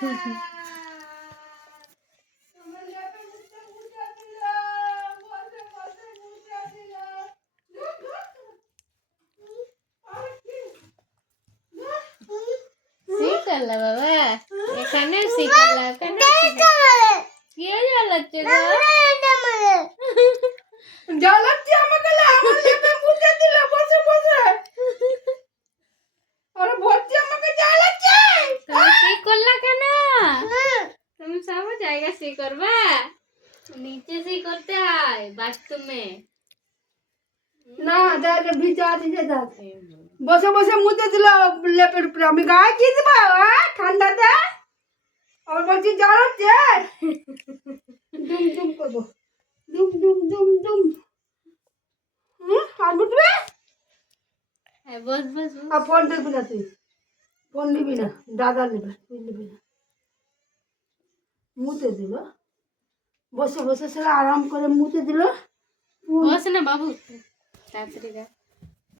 শিকালা বাবা এখানে শিকালা কে জ্বালাচ্ছে গো জ্বালাচ্ছে আমাকে আমার লেপে মুছে দিল বসে বসে আর ভর্তি আমাকে জ্বালাচ্ছে তুমি কি করলা কেন তুমি সব জায়গা সি করবা নিচে সি করতে হয় বাথরুমে না দাদা ভিজা দিতে দাদা বসে বসে মুছে দিল লেপের উপরে আমি গায়ে কি দিব ঠান্ডাতে আর বলছি জ্বালাচ্ছে দুম দুম করবো দুম দুম দুম দুম আর বুঝবে বস বস আর ফোন দেখবি না তুই ফোন নিবি না দাদা নেবে তুই নিবি না মুতে দিল বসে বসে সেটা আরাম করে মুতে দিল বস না বাবু তাড়াতাড়ি